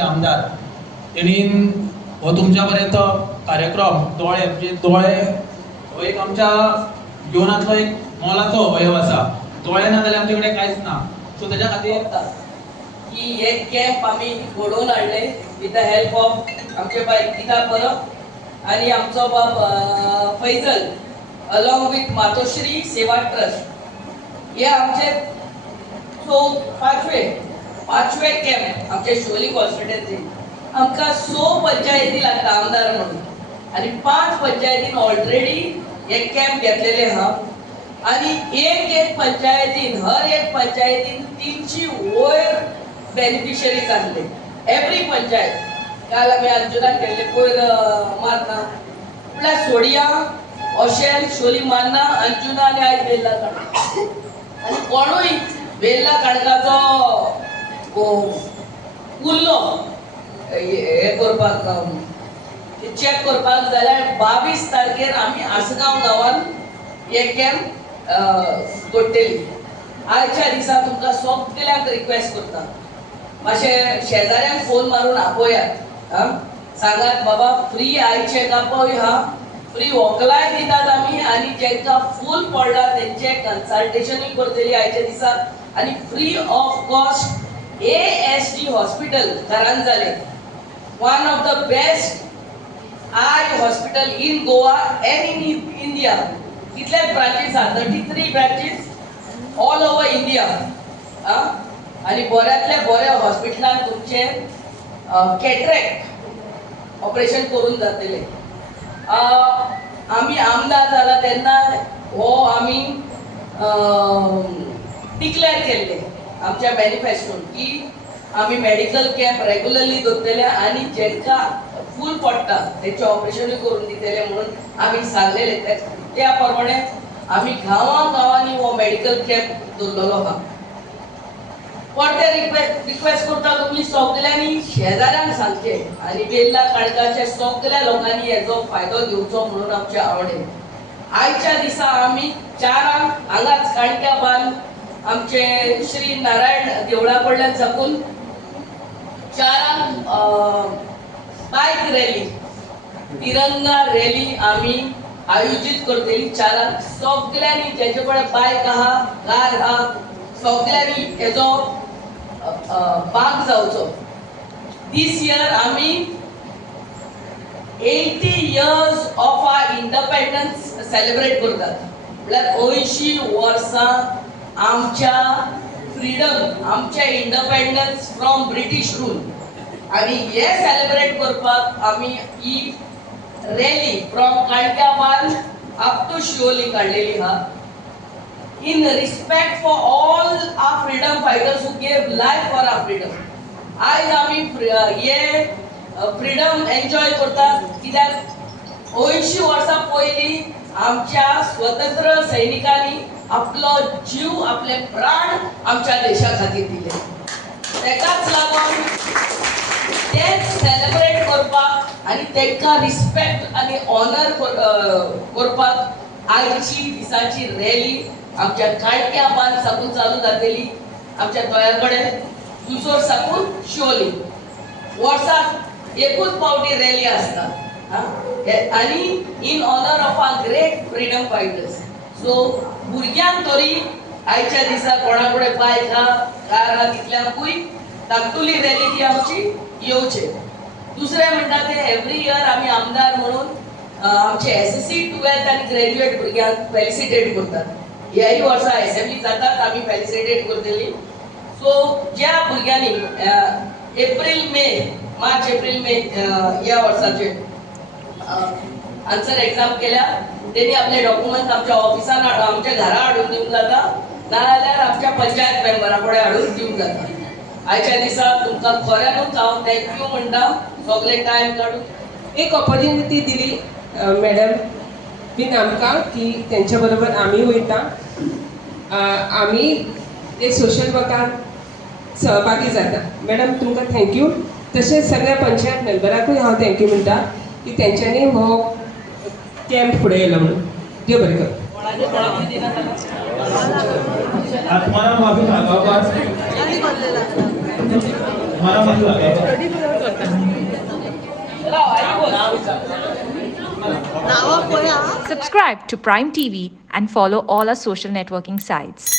आमदार तेणीन हो तुमच्या पर्यंत कार्यक्रम दोळे म्हणजे दोळे हो एक आमच्या जीवनातलो एक मोलाचो अवयव आसा. दोळे ना जाल्यार आमचे कडेन कांयच ना. सो तेच्या खातीर की हे कॅम्प आम्ही घडोवन हाडले विथ द हेल्प ऑफ आमचे बाय गीता परब आणि आमचो बाब फैजल अलॉंग विथ मातोश्री सेवा ट्रस्ट. हे आमचे पाचवे कॅम्प आमचे शिवलिंग हॉस्पिटलचे. आमकां 6 पंचायती लागता आमदार म्हणून आणि 5 पंचायतीन ऑलरेडी हे कॅम्प घेतलेले आहा आणि एक पंचायतीन हर एक पंचायतीन 300 वयर बेनिफिशरीज आसले. एवरी पंचायत काल आमी अंजुनान केल्ले पयर मारना म्हळ्यार सोडिया ओशेल शोली मारना अंजुना आनी आयज बेल्ला काणका आनी कोणूय बेल्ला काणकाचो उरलो हे करपाक चेक करपाक जाल्यार 22 तारखेर आमी आसगांव गांवान हे कॅम्प घडटली. आयच्या दिसा तुमकां सगळ्यांक रिक्वेस्ट करता मातशें शेजाऱ्यांक फोन मारून आपयात. सांगात बाबा फ्री आय चेकअपय हा, फ्री वॉकलाय दितात आमी आणि जेंकां फूल पडला तेंचे कन्सल्टेशनय करतली आयच्या दिसा आणि free of cost ASD hospital Karanjale one of the best eye hospital in Goa and in India. कितलेच ब्रांचीस आहा 33 ब्रांचीस ऑल ओव्हर इंडिया. आणि बऱ्यातल्या बऱ्या हॉस्पिटलान तुमचे कॅटरेक्ट ऑपरेशन करून जातले. आम्ही आमदार जाला तेन्ना हो आम्ही डिक्लेअर केल्ले आमच्या मॅनिफेस्टोन की आम्ही मेडिकल कॅम्प रेग्युलरली दवरतले आणि जेंकां फूल पडटा तेंचे ऑपरेशनूय करून दितले म्हणून आम्ही सांगलेले. त्या प्रमाणे आम्ही गांवांनी हो मेडिकल कॅम्प दवरलेलो आहा. परते रिक्वेस्ट करता तुम्ही सगळ्यांनी शेजाऱ्यांक सांगचे आणि बेल्ला काणकाच्या सगळ्या लोकांनी हेचो फायदो घेवचो म्हणून आमचे आवडे. आयच्या दिसा आम्ही 4 हांगाच काणक्या बांद आमचे श्री नारायण देवळा कडल्यान साकून 4 बायक रॅली तिरंगा रॅली आम्ही आयोजित करतली. 4 सगळ्यांनी जेचे कडेन बायक आहा कार आहा सगळ्यांनी हेचो भाग जावचो. दिस इयर आम्ही 80 years of our independence celebrate करतात. म्हळ्यार 80 वर्सां आमच्या फ्रीडम आमचे इंडिपेंडन्स फ्रॉम ब्रिटीश रूल आणि हे सेलिब्रेट करपाक आम्ही ही रॅली फ्रॉम काणक्याबान अप टू शिवोली काढलेली आहा. In respect for all our freedom fighters who gave life for our freedom. आज आम्ही हे फ्रीडम एन्जॉय करतात कित्याक 80 वर्सां पयलीं आमच्या स्वतंत्र सैनिकांनी आपलो जीव आपले प्राण आमच्या देशा खातीर दिले. तेकाच लागून तेच सेलिब्रेट करपाक आणि तेका रिस्पेक्ट आणि ऑनर करपाक आयची दिसाची रॅली आमच्या काणक्या बांद साकून चालू जातली. आमच्या दोयाकडे दुसोर साकून शिवोली वर्साक एकूच पावटी रॅली आसता आणि in honour of our great freedom fighters. So भुरग्यांक तरी आयच्या दिसा कोणा कडेन बायक आहा कार आहा तितल्यांकूय धाकटुली रॅली ती आमची येवचे. दुसरे म्हणटा ते एवरी इयर आमी आमदार म्हणून आमचे SSC 12th आणि ग्रॅज्युएट भुरग्यांक फेलिसिटेट करतात. ह्याही वर्सा असेंब्ली जातात आम्ही फेलिसिटेट करतली. सो ज्या भुरग्यांनी मार्च एप्रिल मे या वर्साचे आन्सर एग्जाम केल्या त्यांनी आपले डॉक्युमेंट आमच्या ऑफिसान आमच्या घरा हाडून दिवंक जाता नाजाल्यार आमच्या पंचायत मेंबरा कडेन हाडून दिवंक जाता. आयच्या दिसा तुमकां खऱ्यानूच हांव थँक्यू म्हणटा सगळे टायम काडून. एक ऑपॉर्च्युनिटी दिली मॅडम बीन आमकां की तेंच्या बरोबर आमी वयता आमी एक सोशल वर्कांत सहभागी जाता. मॅडम तुमकां थँक्यू. तशेंच सगळ्या पंचायत मेंबराकूय हांव थँक्यू म्हणटा की तेंच्यांनी हो कॅम्प फुडें येयलो म्हणून. देव बरें कर. ताजें वळखी दिना जाल्यार तुम्हाला माफी मागावं तुम्हाला माफी मागावं राव आनी बोल Subscribe to Prime TV and follow all our social networking sites.